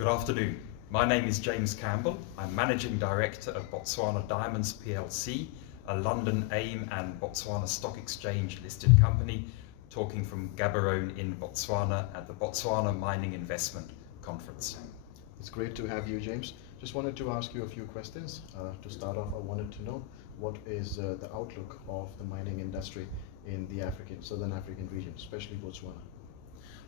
Good afternoon. My name is James Campbell. I'm Managing Director of Botswana Diamonds plc, a London AIM and Botswana Stock Exchange listed company, talking from Gaborone in Botswana at the Botswana Mining Investment Conference. It's great to have you, James. Just wanted to ask you a few questions. To start off, I wanted to know what is the outlook of the mining industry in the Southern African region, especially Botswana?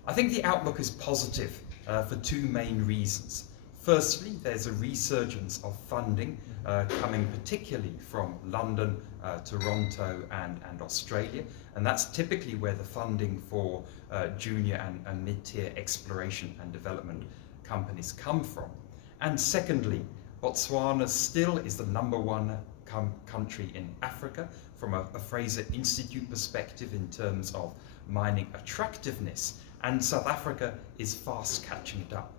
I think the outlook is positive for two main reasons. Firstly, there's a resurgence of funding coming particularly from London, Toronto and Australia, and that's typically where the funding for junior and mid-tier exploration and development companies come from. And secondly, Botswana still is the #1 country in Africa from a Fraser Institute perspective in terms of mining attractiveness, and South Africa is fast catching it up.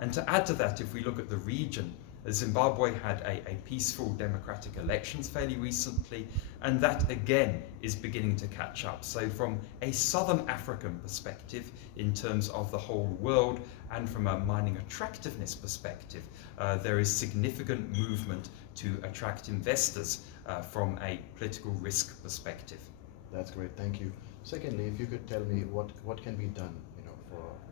And to add to that, if we look at the region, Zimbabwe had a peaceful democratic elections fairly recently, and that again is beginning to catch up. So from a Southern African perspective in terms of the whole world and from a mining attractiveness perspective, there is significant movement to attract investors from a political risk perspective. That's great, thank you. Secondly, if you could tell me what can be done,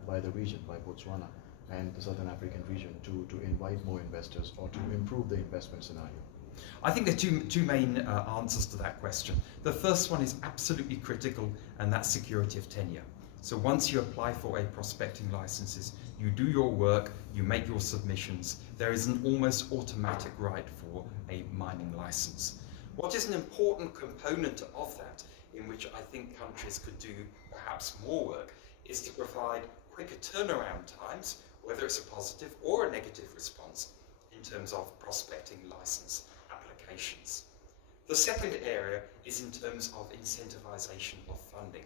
by the region, by Botswana and the Southern African region to invite more investors or to improve the investment scenario? I think there are two main answers to that question. The first one is absolutely critical, and that's security of tenure. So once you apply for a prospecting licenses, you do your work, you make your submissions, there is an almost automatic right for a mining license. What is an important component of that, in which I think countries could do perhaps more work, is to provide quicker turnaround times, whether it's a positive or a negative response in terms of prospecting license applications. The second area is in terms of incentivization of funding.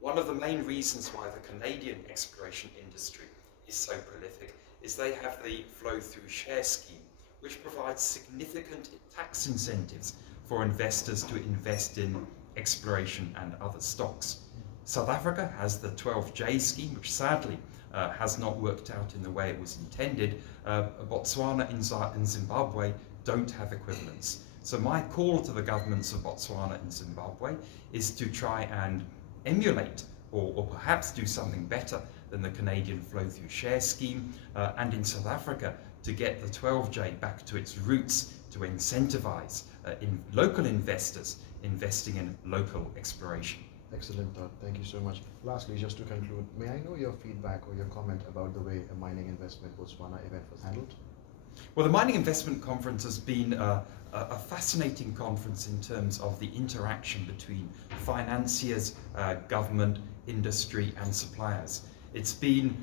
One of the main reasons why the Canadian exploration industry is so prolific is they have the flow-through share scheme, which provides significant tax incentives for investors to invest in exploration and other stocks. South Africa has the 12J scheme, which sadly has not worked out in the way it was intended. Botswana and Zimbabwe don't have equivalents. So my call to the governments of Botswana and Zimbabwe is to try and emulate or perhaps do something better than the Canadian flow-through share scheme, and in South Africa to get the 12J back to its roots, to incentivize in local investors investing in local exploration. Excellent thought. Thank you so much. Lastly, just to conclude, may I know your feedback or your comment about the way a Mining Investment Botswana event was handled? Well, the Mining Investment Conference has been a fascinating conference in terms of the interaction between financiers, government, industry and suppliers. It's been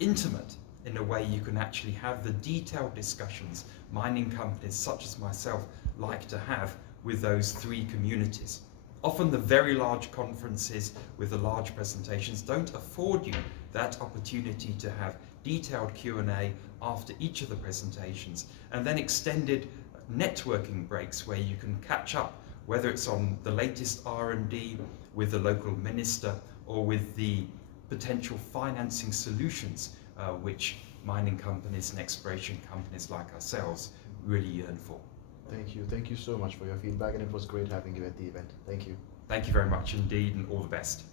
intimate in a way you can actually have the detailed discussions mining companies such as myself like to have with those three communities. Often the very large conferences with the large presentations don't afford you that opportunity to have detailed Q&A after each of the presentations, and then extended networking breaks where you can catch up, whether it's on the latest R&D with the local minister or with the potential financing solutions which mining companies and exploration companies like ourselves really yearn for. Thank you so much for your feedback, and it was great having you at the event. Thank you. Thank you very much indeed, and all the best.